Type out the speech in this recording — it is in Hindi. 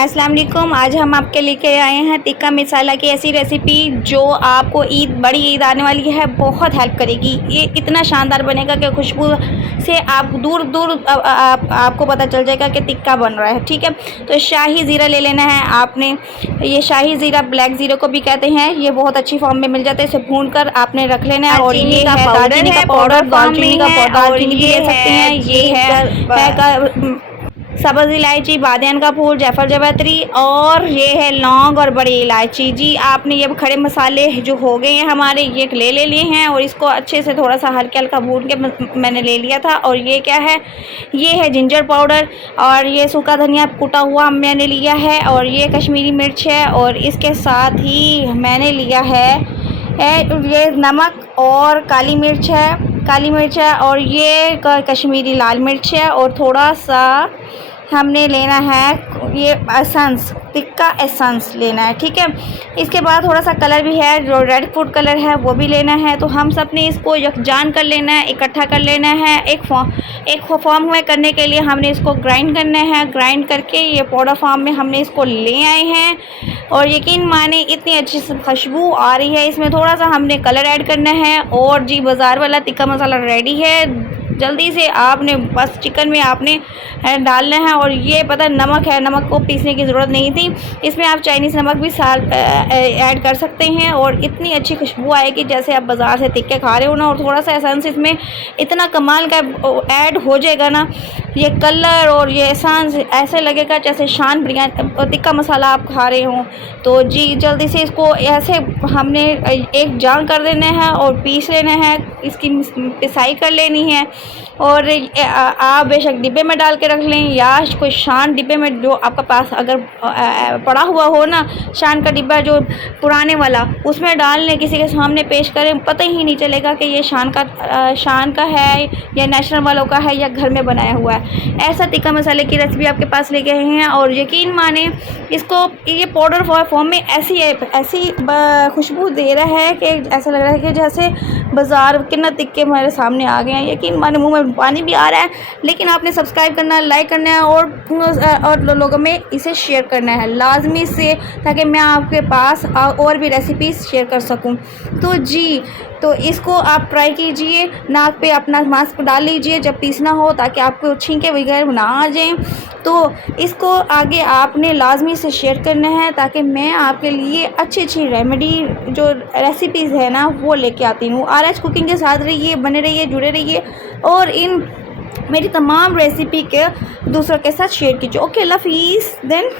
अस्सलाम वालेकुम। आज हम आपके लेके आए हैं टिक्का मसाला की ऐसी रेसिपी जो आपको बड़ी ईद आने वाली है बहुत हेल्प करेगी। ये इतना शानदार बनेगा कि खुशबू से आप दूर दूर आपको पता चल जाएगा कि टिक्का बन रहा है। ठीक है, तो शाही ज़ीरा ले लेना है आपने। ये शाही ज़ीरा ब्लैक ज़ीरा को भी कहते हैं, ये बहुत अच्छी फॉर्म में मिल जाता है। इसे भून कर आपने रख लेना है। और ये है दालचीनी का पाउडर, दालचीनी का दालचीनी भी ले सकते हैं। ये है सब्ज़ इलायची, बादियान का फूल, जायफल जावित्री और ये है लौंग और बड़ी इलायची। जी आपने ये खड़े मसाले जो हो गए हैं हमारे, ये ले लिए हैं और इसको अच्छे से थोड़ा सा हल्का हल्का भून के मैंने ले लिया था। और ये क्या है, ये है जिंजर पाउडर और ये सूखा धनिया कुटा हुआ मैंने लिया है। और ये कश्मीरी मिर्च है और इसके साथ ही मैंने लिया है ये नमक और काली मिर्च है और ये कश्मीरी लाल मिर्च है। और थोड़ा सा हमने लेना है ये एसेंस, टिक्का एसेंस लेना है। ठीक है, इसके बाद थोड़ा सा कलर भी है जो रेड फूड कलर है वो भी लेना है। तो हम सब ने इसको यकजान कर लेना है, इकट्ठा कर लेना है। एक फॉर्म में करने के लिए हमने इसको ग्राइंड करना है। ग्राइंड करके ये पाउडर फॉर्म में हमने इसको ले आए हैं। और यकीन माने इतनी अच्छी खुशबू आ रही है। इसमें थोड़ा सा हमने कलर ऐड करना है। और जी बाज़ार वाला टिक्का मसाला रेडी है। जल्दी से आपने बस चिकन में आपने डालना है। और ये पता नमक है, नमक को पीसने की ज़रूरत नहीं थी, इसमें आप चाइनीज़ नमक भी ऐड कर सकते हैं। और इतनी अच्छी खुशबू आएगी जैसे आप बाज़ार से टिक्के खा रहे हो ना। और थोड़ा सा एसेंस इसमें इतना कमाल का ऐड हो जाएगा ना, ये कलर और ये एसेंस ऐसे लगेगा जैसे शान बिरयानी टिक्का मसाला आप खा रहे हो। तो जी जल्दी से इसको ऐसे हमने एक जान कर देना है और पीस लेना है, इसकी पिसाई कर लेनी है। और आप बेशक डिब्बे में डाल के रख लें या कोई शान डिब्बे में जो आपका पास अगर पड़ा हुआ हो ना, शान का डिब्बा जो पुराने वाला, उसमें डाल लें, किसी के सामने पेश करें, पता ही नहीं चलेगा कि ये शान का है या नेशनल वालों का है या घर में बनाया हुआ है। ऐसा टिक्का मसाले की रेसिपी आपके पास लेके आए हैं। और यकीन माने इसको ये पाउडर फॉर्म में ऐसी खुशबू दे रहा है कि ऐसा लग रहा है कि जैसे बाज़ार के ना टिक्के हमारे सामने आ गए हैं। यकीन माने मुँह में पानी भी आ रहा है। लेकिन आपने सब्सक्राइब करना है, लाइक करना है और लोगों में इसे शेयर करना है लाजमी से, ताकि मैं आपके पास और भी रेसिपीज़ शेयर कर सकूं। तो जी तो इसको आप ट्राई कीजिए, नाक पे अपना मास्क डाल लीजिए जब पीसना हो, ताकि आपको छींके वगैरह ना आ जाएं। तो इसको आगे आपने लाजमी से शेयर करना है, ताकि मैं आपके लिए अच्छी रेमेडी जो रेसिपीज़ है ना वो लेके आती हूँ। RH कुकिंग के साथ रहिए, बने रहिए, जुड़े रहिए और इन मेरी तमाम रेसिपी के दूसरों के साथ शेयर कीजिए। ओके, अल्लाह हाफिज़ देन।